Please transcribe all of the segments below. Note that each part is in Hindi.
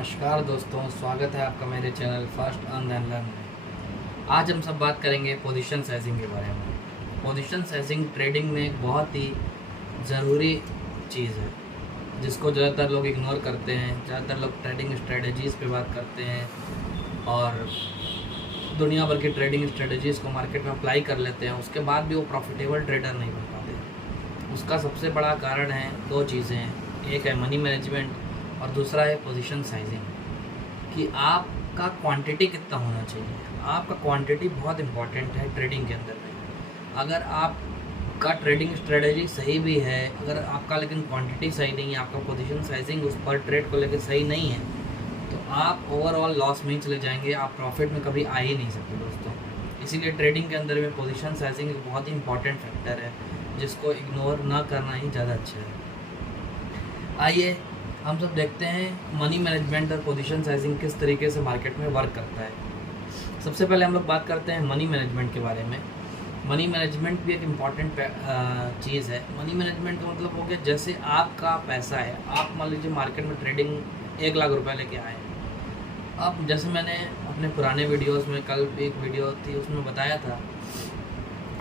नमस्कार दोस्तों, स्वागत है आपका मेरे channel first earn then learn में। आज हम सब बात करेंगे पोजीशन साइजिंग के बारे में। पोजीशन साइजिंग ट्रेडिंग में एक बहुत ही ज़रूरी चीज़ है जिसको ज़्यादातर लोग इग्नोर करते हैं। ज़्यादातर लोग ट्रेडिंग स्ट्रेटजीज़ पे बात करते हैं और दुनिया भर की ट्रेडिंग स्ट्रेटजीज़ को मार्केट में अप्लाई कर लेते हैं, उसके बाद भी वो प्रॉफिटेबल ट्रेडर नहीं बन पाते। उसका सबसे बड़ा कारण है दो चीज़ें हैं, एक है मनी मैनेजमेंट और दूसरा है पोजीशन साइजिंग। कि आपका क्वांटिटी कितना होना चाहिए। आपका क्वांटिटी बहुत इंपॉर्टेंट है ट्रेडिंग के अंदर में। अगर आपका ट्रेडिंग स्ट्रेटजी सही भी है, अगर आपका लेकिन क्वांटिटी सही नहीं है, आपका पोजीशन साइजिंग उस पर ट्रेड को लेकर सही नहीं है, तो आप ओवरऑल लॉस में ही चले जाएंगे। आप प्रॉफिट में कभी आ ही नहीं सकते दोस्तों। इसीलिए ट्रेडिंग के अंदर में पोजीशन साइजिंग एक बहुत ही इंपॉर्टेंट फैक्टर है जिसको इग्नोर ना करना ही ज़्यादा अच्छा है। आइए हम सब देखते हैं मनी मैनेजमेंट और पोजीशन साइजिंग किस तरीके से मार्केट में वर्क करता है। सबसे पहले हम लोग बात करते हैं मनी मैनेजमेंट के बारे में। मनी मैनेजमेंट भी एक इम्पॉर्टेंट चीज़ है। मनी मैनेजमेंट का मतलब हो गया, जैसे आपका पैसा है, आप मान लीजिए मार्केट में ट्रेडिंग 1 लाख रुपए लेके आए। अब जैसे मैंने अपने पुराने वीडियोस में, कल भी एक वीडियो थी उसमें बताया था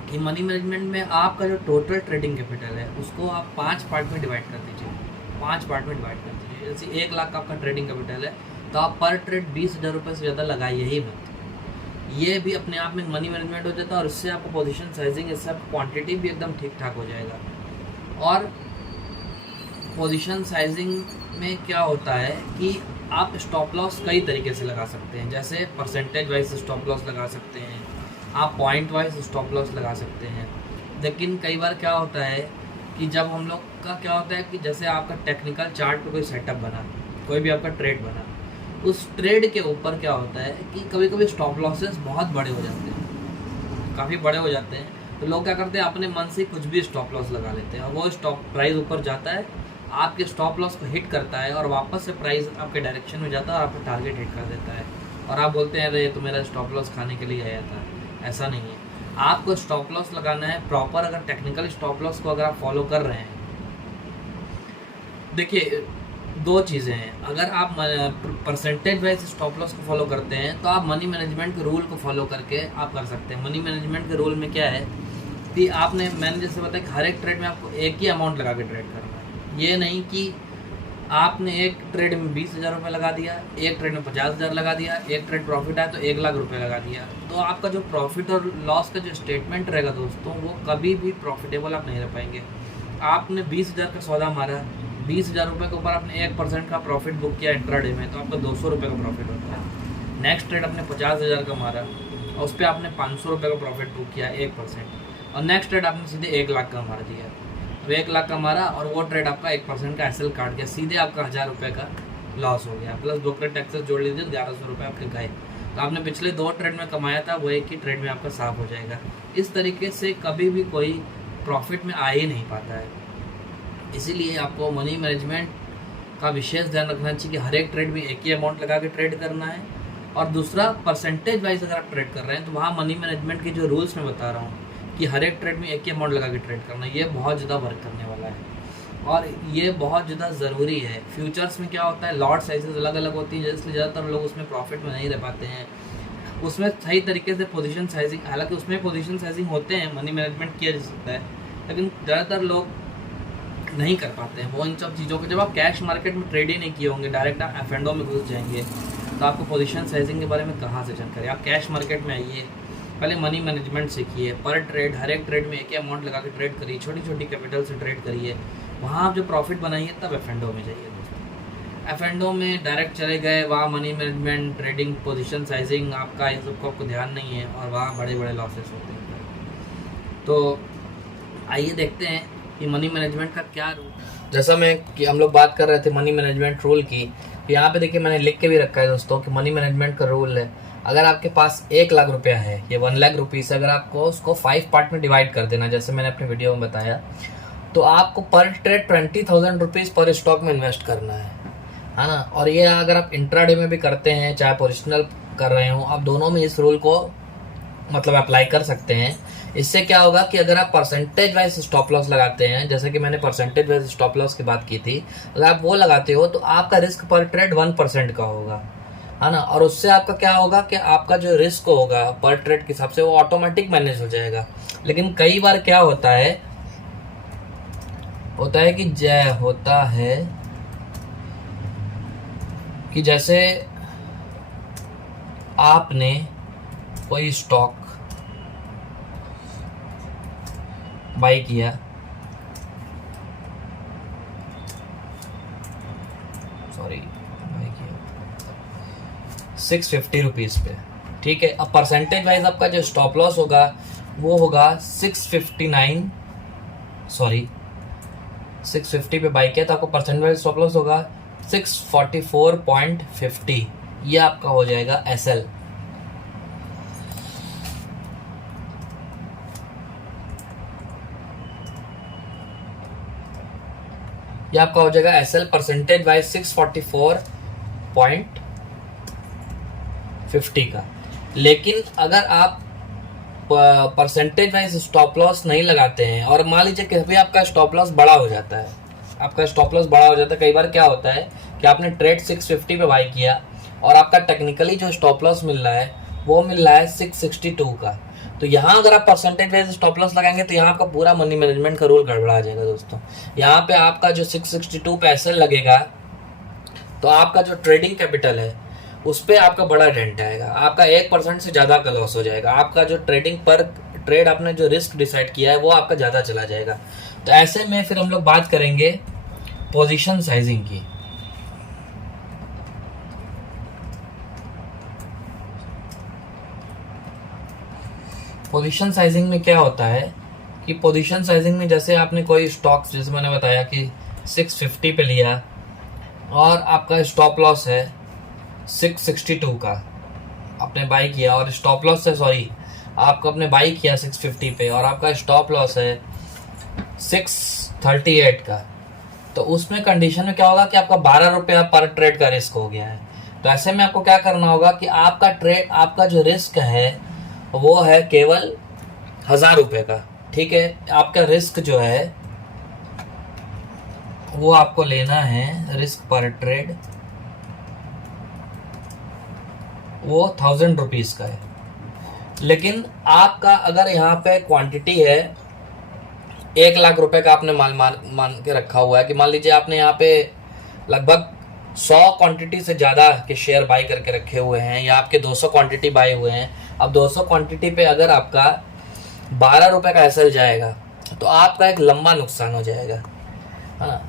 कि मनी मैनेजमेंट में आपका जो टोटल ट्रेडिंग कैपिटल है उसको आप 5 पार्ट में डिवाइड कर दीजिए। 5 पार्ट में डिवाइड कर दीजिए। जैसे 1 लाख का आपका ट्रेडिंग कैपिटल है तो आप पर ट्रेड 20,000 रुपये से ज़्यादा लगाइए ही मत। ये भी अपने आप में मनी मैनेजमेंट हो जाता है और इससे आपको पोजीशन साइजिंग, इससे आपका क्वांटिटी भी एकदम ठीक ठाक हो जाएगा। और पोजीशन साइजिंग में क्या होता है कि आप स्टॉप लॉस कई तरीके से लगा सकते हैं। जैसे परसेंटेज वाइज स्टॉप लॉस लगा सकते हैं, आप पॉइंट वाइज स्टॉप लॉस लगा सकते हैं। लेकिन कई बार क्या होता है कि जब हम लोग का क्या होता है कि जैसे आपका टेक्निकल चार्ट पे कोई सेटअप बना, कोई भी आपका ट्रेड बना, उस ट्रेड के ऊपर क्या होता है कि कभी कभी स्टॉप लॉसेस बहुत बड़े हो जाते हैं, काफ़ी बड़े हो जाते हैं। तो लोग क्या करते हैं, अपने मन से कुछ भी स्टॉप लॉस लगा लेते हैं और वो स्टॉप प्राइस ऊपर जाता है, आपके स्टॉप लॉस को हिट करता है और वापस से प्राइस आपके डायरेक्शन में जाता है और आपका टारगेट हिट कर देता है। और आप बोलते हैं अरे ये तो मेरा स्टॉप लॉस खाने के लिए आया था। ऐसा नहीं है, आपको स्टॉप लॉस लगाना है प्रॉपर। अगर टेक्निकल स्टॉप लॉस को अगर आप फॉलो कर रहे हैं, देखिए दो चीज़ें हैं। अगर आप परसेंटेज वाइज स्टॉप लॉस को फॉलो करते हैं तो आप मनी मैनेजमेंट के रूल को फॉलो करके आप कर सकते हैं। मनी मैनेजमेंट के रूल में क्या है कि मैंने जैसे बताया कि हर एक ट्रेड में आपको एक ही अमाउंट लगा के ट्रेड करना है। ये नहीं कि आपने एक ट्रेड में 20,000 रुपये लगा दिया, एक ट्रेड में 50,000 लगा दिया, एक ट्रेड प्रॉफिट आया तो 1 लाख रुपये लगा दिया। तो आपका जो प्रॉफिट और लॉस का जो स्टेटमेंट रहेगा दोस्तों, वो कभी भी प्रॉफिटेबल आप नहीं रह पाएंगे। आपने 20,000 का सौदा मारा, 20,000 रुपये के ऊपर आपने 1% का प्रॉफिट बुक किया इंट्राडे में, तो आपका 200 रुपये का प्रॉफिट होता है। नेक्स्ट ट्रेड आपने 50,000 का मारा और उस पर आपने 500 रुपये का प्रॉफिट बुक किया 1%, और नेक्स्ट ट्रेड आपने सीधे 1 लाख का मार दिया। तो 1 लाख का मारा और वो ट्रेड आपका 1% का एसएल काट गया, सीधे आपका 1,000 रुपये का लॉस हो गया, प्लस ब्रोकर टैक्सेस जोड़ लीजिए 1,100 रुपये आपके गए। तो आपने पिछले 2 ट्रेड में कमाया था वो एक ही ट्रेड में आपका साफ हो जाएगा। इस तरीके से कभी भी कोई प्रॉफिट में आ ही नहीं पाता है। इसीलिए आपको मनी मैनेजमेंट का विशेष ध्यान रखना चाहिए कि हर एक ट्रेड में एक ही अमाउंट लगा के ट्रेड करना है। और दूसरा, परसेंटेज वाइज अगर आप ट्रेड कर रहे हैं तो वहाँ मनी मैनेजमेंट के जो रूल्स मैं बता रहा हूँ कि हर एक ट्रेड में एक ही अमाउंट लगा के ट्रेड करना, ये बहुत ज़्यादा वर्क करने वाला है और ये बहुत ज़्यादा ज़रूरी है। फ्यूचर्स में क्या होता है, लॉट साइजेस अलग अलग होती है, इसलिए ज़्यादातर लोग उसमें प्रॉफिट में नहीं रह पाते हैं। उसमें सही तरीके से पोजीशन साइजिंग, हालांकि उसमें पोजीशन साइजिंग होते हैं, मनी मैनेजमेंट किया जा सकता है, लेकिन ज़्यादातर लोग नहीं कर पाते हैं वो इन सब चीज़ों को। जब आप कैश मार्केट में ट्रेड ही नहीं किए होंगे, डायरेक्ट आप एफ&ओ में घुस जाएंगे, तो आपको पोजीशन साइजिंग के बारे में कहाँ से जानकारी। आप कैश मार्केट में आइए, पहले मनी मैनेजमेंट सीखिए। पर ट्रेड, हर एक ट्रेड में एक ही अमाउंट लगा के ट्रेड करिए, छोटी छोटी कैपिटल से ट्रेड करिए। वहाँ आप जो प्रॉफिट बनाइए तब एफ&ओ में जाइए दोस्तों। एफ&ओ में डायरेक्ट चले गए, वहाँ money management, trading, position sizing आपका इन सबको आपको ध्यान नहीं है और वहाँ बड़े बड़े लॉसेस होते हैं। तो आइए देखते हैं कि मनी मैनेजमेंट का क्या रूल है। जैसा कि हम लोग बात कर रहे थे मनी मैनेजमेंट रूल की, यहाँ पे देखिए मैंने लिख के भी रखा है दोस्तों कि मनी मैनेजमेंट का रूल है। अगर आपके पास 1 लाख रुपया है, ये 1 लाख रुपीज़, अगर आपको उसको 5 पार्ट में डिवाइड कर देना, जैसे मैंने अपने वीडियो में बताया, तो आपको पर ट्रेड 20,000 रुपीज़ पर स्टॉक में इन्वेस्ट करना है ना। और ये अगर आप इंट्राडे में भी करते हैं, चाहे पोजिशनल कर रहे हो, आप दोनों में इस रूल को मतलब अप्लाई कर सकते हैं। इससे क्या होगा कि अगर आप परसेंटेज वाइज स्टॉप लॉस लगाते हैं, जैसे कि मैंने परसेंटेज वाइज स्टॉप लॉस की बात की थी, अगर आप वो लगाते हो तो आपका रिस्क पर ट्रेड 1% का होगा, है ना। और उससे आपका क्या होगा कि आपका जो रिस्क होगा पर ट्रेड के हिसाब से वो ऑटोमेटिक मैनेज हो जाएगा। लेकिन कई बार क्या होता है कि जैसे आपने कोई स्टॉक बाई किया, सॉरी 650 रुपीज़ पे, ठीक है। अब परसेंटेज वाइज आपका जो स्टॉप लॉस होगा वो होगा 650 पे बाई किया तो आपको परसेंटेज वाइज स्टॉप लॉस होगा 644.50। ये आपका हो जाएगा एसएल। ये आपका हो जाएगा एसएल परसेंटेज वाइज 644.50 का। लेकिन अगर आप परसेंटेज वाइज स्टॉप लॉस नहीं लगाते हैं और मान लीजिए कि अभी आपका स्टॉप लॉस बड़ा हो जाता है, कई बार क्या होता है कि आपने ट्रेड 650 पे बाई किया और आपका टेक्निकली जो स्टॉप लॉस मिल रहा है वो मिल रहा है 662 का। तो यहाँ अगर आप परसेंटेज वाइज स्टॉप लॉस लगाएंगे तो यहाँ आपका पूरा मनी मैनेजमेंट का रूल गड़बड़ा जाएगा दोस्तों। यहाँ पे आपका जो 662 पैसे लगेगा तो आपका जो ट्रेडिंग कैपिटल है उस पर आपका बड़ा डेंट आएगा, आपका 1% से ज़्यादा का लॉस हो जाएगा, आपका जो ट्रेडिंग पर ट्रेड आपने जो रिस्क डिसाइड किया है वो आपका ज़्यादा चला जाएगा। तो ऐसे में फिर हम लोग बात करेंगे पोजीशन साइजिंग की। पोजीशन साइजिंग में क्या होता है कि पोजीशन साइजिंग में जैसे आपने कोई स्टॉक्स, जैसे मैंने बताया कि 650 पे लिया और आपका स्टॉप लॉस है 662 का, आपने बाई किया और स्टॉप लॉस है आपको आपने बाई किया 650 पे और आपका स्टॉप लॉस है 638 का। तो उसमें कंडीशन में क्या होगा कि आपका 12 रुपया पर ट्रेड का रिस्क हो गया है। तो ऐसे में आपको क्या करना होगा कि आपका जो रिस्क है वो है केवल 1000 रुपये का, ठीक है। आपका रिस्क जो है वो आपको लेना है, रिस्क पर ट्रेड वो 1000 रुपीज़ का है। लेकिन आपका अगर यहाँ पे क्वांटिटी है 1 लाख रुपए का, आपने माल मान के रखा हुआ है कि मान लीजिए आपने यहाँ पे लगभग 100 क्वांटिटी से ज़्यादा के शेयर बाई करके रखे हुए हैं या आपके 200 क्वांटिटी बाई हुए हैं। अब 200 क्वांटिटी पे अगर आपका 12 रुपये का एसएल जाएगा तो आपका एक लंबा नुकसान हो जाएगा, है ना।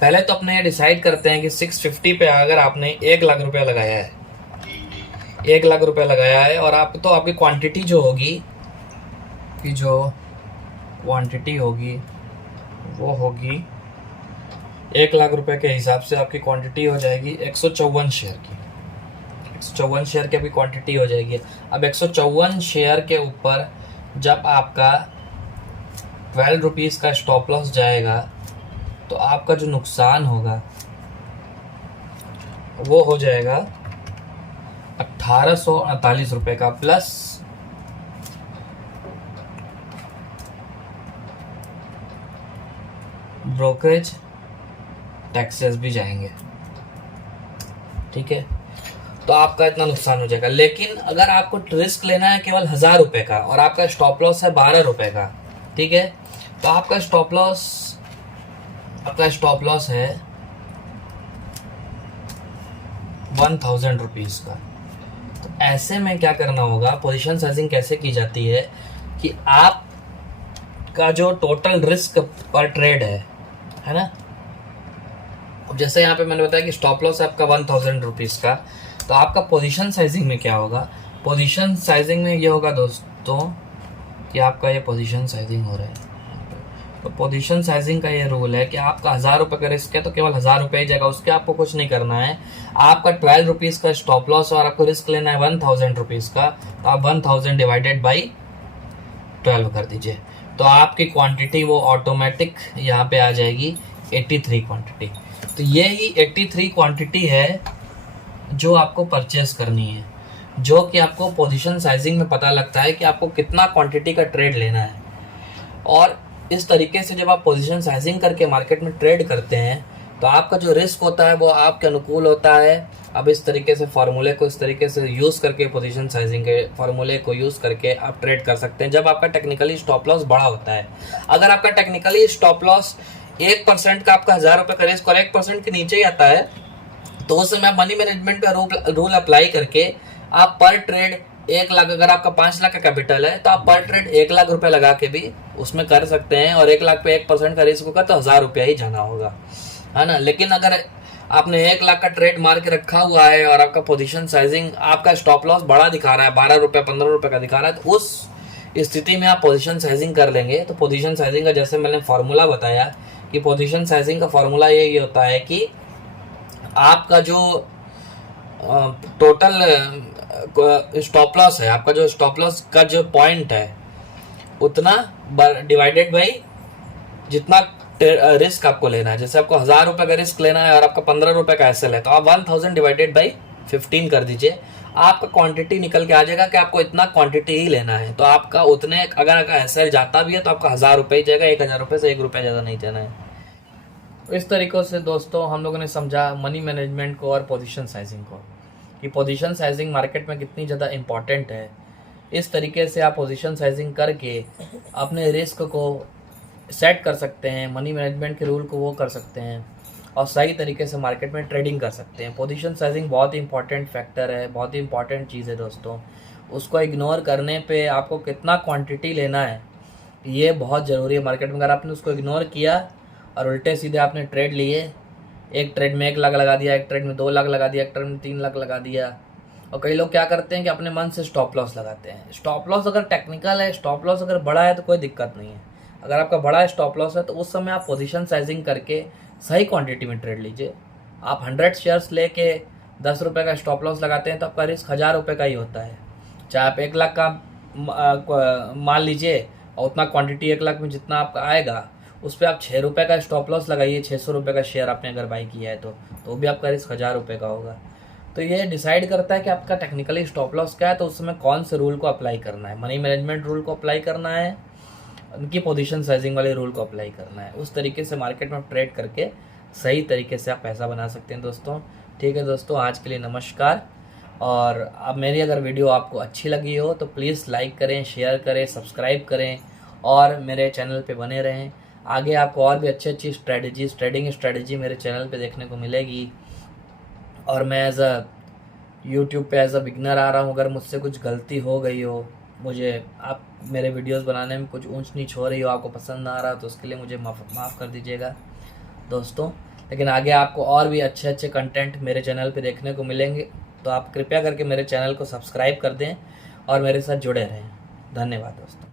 पहले तो अपने ये डिसाइड करते हैं कि 650 पे अगर आपने 1 लाख रुपया लगाया है, 1 लाख रुपया लगाया है और आपकी क्वांटिटी जो होगी वो होगी 1 लाख रुपए के हिसाब से आपकी क्वांटिटी हो जाएगी 154 शेयर की। 154 शेयर की अभी क्वांटिटी हो जाएगी। अब 154 शेयर के ऊपर जब आपका 12 रुपीज़ का स्टॉप लॉस जाएगा तो आपका जो नुकसान होगा वो हो जाएगा 1848 रुपये का, प्लस ब्रोकरेज टैक्सेस भी जाएंगे, ठीक है। तो आपका इतना नुकसान हो जाएगा। लेकिन अगर आपको रिस्क लेना है केवल 1000 रुपये का और आपका स्टॉप लॉस है 12 रुपये का, ठीक है, तो आपका स्टॉप लॉस है 1000 रुपीज़ का। तो ऐसे में क्या करना होगा, पोजीशन साइजिंग कैसे की जाती है कि आपका जो टोटल रिस्क पर ट्रेड है ना। अब जैसे यहाँ पे मैंने बताया कि स्टॉप लॉस है आपका 1000 रुपीज़ का, तो आपका पोजीशन साइजिंग में क्या होगा, पोजीशन साइजिंग में ये होगा दोस्तों कि आपका ये पोजीशन साइजिंग हो रहा है। तो पोजीशन साइजिंग का ये रूल है कि आपका 1000 रुपये का रिस्क है तो केवल 1000 रुपये ही जाएगा, उसके आपको कुछ नहीं करना है। आपका 12 रुपीज़ का स्टॉप लॉस और आपको रिस्क लेना है 1000 रुपीज़ का, तो आप 1000 डिवाइडेड बाई 12 कर दीजिए। तो आपकी क्वांटिटी वो ऑटोमेटिक यहाँ पे आ जाएगी 83 क्वांटिटी। तो ये ही 83 क्वांटिटी है जो आपको परचेस करनी है। जो कि आपको पोजीशन साइजिंग में पता लगता है कि आपको कितना क्वांटिटी का ट्रेड लेना है। और इस तरीके से जब आप पोजीशन साइजिंग करके मार्केट में ट्रेड करते हैं तो आपका जो रिस्क होता है वो आपके अनुकूल होता है। अब इस तरीके से फार्मूले को इस तरीके से यूज़ करके, पोजीशन साइजिंग के फार्मूले को यूज़ करके आप ट्रेड कर सकते हैं जब आपका टेक्निकली स्टॉप लॉस बड़ा होता है। अगर आपका टेक्निकली स्टॉप लॉस 1% का, आपका 1000 रुपये का रिस्क और 1% के नीचे ही आता है, तो उस समय मनी मैनेजमेंट का रूल अप्लाई करके आप पर ट्रेड 1 लाख, अगर आपका 5 लाख का कैपिटल है तो आप पर ट्रेड 1 लाख रुपए लगा के भी उसमें कर सकते हैं। और 1 लाख पे 1% का रिस्क होगा तो 1000 रुपया ही जाना होगा, है ना। लेकिन अगर आपने 1 लाख का ट्रेड मार के रखा हुआ है और आपका पोजीशन साइजिंग, आपका स्टॉप लॉस बड़ा दिखा रहा है, 12 रुपये 15 रुपये का दिखा रहा है, तो उस स्थिति में आप पोजीशन साइजिंग कर लेंगे। तो पोजीशन साइजिंग का जैसे मैंने फार्मूला बताया कि पोजीशन साइजिंग का फार्मूला ये होता है कि आपका जो टोटल स्टॉप लॉस है, आपका जो स्टॉप लॉस का जो पॉइंट है उतना डिवाइडेड बाई जितना रिस्क आपको लेना है। जैसे आपको 1000 रुपये का रिस्क लेना है और आपका 15 रुपये का एसएल है, तो आप 1000 डिवाइडेड बाई 15 कर दीजिए, आपका क्वांटिटी निकल के आ जाएगा कि आपको इतना क्वांटिटी ही लेना है। तो आपका उतने, अगर एसएल जाता भी है तो आपका 1000 रुपये ही जाएगा, 1000 रुपये से 1 रुपया ज़्यादा नहीं जाना है। इस तरीक़ों से दोस्तों हम लोगों ने समझा मनी मैनेजमेंट को और पोजीशन साइजिंग को, कि पोजीशन साइजिंग मार्केट में कितनी ज़्यादा इम्पॉर्टेंट है। इस तरीके से आप पोजीशन साइजिंग करके अपने रिस्क को सेट कर सकते हैं, मनी मैनेजमेंट के रूल को वो कर सकते हैं और सही तरीके से मार्केट में ट्रेडिंग कर सकते हैं। पोजीशन साइजिंग बहुत ही इंपॉर्टेंट फैक्टर है, बहुत ही इंपॉर्टेंट चीज़ है दोस्तों। उसको इग्नोर करने पे आपको कितना क्वांटिटी लेना है ये बहुत ज़रूरी है मार्केट में। अगर आपने उसको इग्नोर किया और उल्टे सीधे आपने ट्रेड लिए, एक ट्रेड में 1 लाख लगा दिया, एक ट्रेड में 2 लाख लगा दिया, एक ट्रेड में 3 लाख लगा दिया। और कई लोग क्या करते हैं कि अपने मन से स्टॉप लॉस लगाते हैं। स्टॉप लॉस अगर टेक्निकल है, स्टॉप लॉस अगर बड़ा है तो कोई दिक्कत नहीं है। अगर आपका बड़ा स्टॉप लॉस है तो उस समय आप पोजीशन साइजिंग करके सही क्वांटिटी में ट्रेड लीजिए। आप 100 शेयर्स लेके 10 रुपये का स्टॉप लॉस लगाते हैं तो आपका रिस्क 1000 रुपये का ही होता है। चाहे आप 1 लाख का माल लीजिए और उतना क्वांटिटी 1 लाख में जितना आपका आएगा उस पर आप 6 रुपये का स्टॉप लॉस लगाइए, 600 रुपये का शेयर आपने अगर बाई किया है तो भी आपका रिस्क 1000 रुपये का होगा। तो ये डिसाइड करता है कि आपका टेक्निकली स्टॉप लॉस क्या है, तो उस समय कौन से रूल को अप्लाई करना है, मनी मैनेजमेंट रूल को अप्लाई करना है, उनकी पोजीशन साइजिंग वाले रूल को अप्लाई करना है। उस तरीके से मार्केट में ट्रेड करके सही तरीके से आप पैसा बना सकते हैं दोस्तों। ठीक है दोस्तों, आज के लिए नमस्कार। और अब मेरी अगर वीडियो आपको अच्छी लगी हो तो प्लीज़ लाइक करें, शेयर करें, सब्सक्राइब करें और मेरे चैनल पे बने रहें। आगे आपको और भी अच्छी स्ट्रेटजीज, ट्रेडिंग स्ट्रेटजी मेरे चैनल पे देखने को मिलेगी। और मैं एज अ यूट्यूब पे एज अ बिगनर आ रहा हूँ। अगर मुझसे कुछ गलती हो गई हो, मुझे आप मेरे वीडियोस बनाने में कुछ ऊंच नीच हो रही हो, आपको पसंद ना आ रहा, तो उसके लिए मुझे माफ़ कर दीजिएगा दोस्तों। लेकिन आगे आपको और भी अच्छे कंटेंट मेरे चैनल पे देखने को मिलेंगे, तो आप कृपया करके मेरे चैनल को सब्सक्राइब कर दें और मेरे साथ जुड़े रहें। धन्यवाद दोस्तों।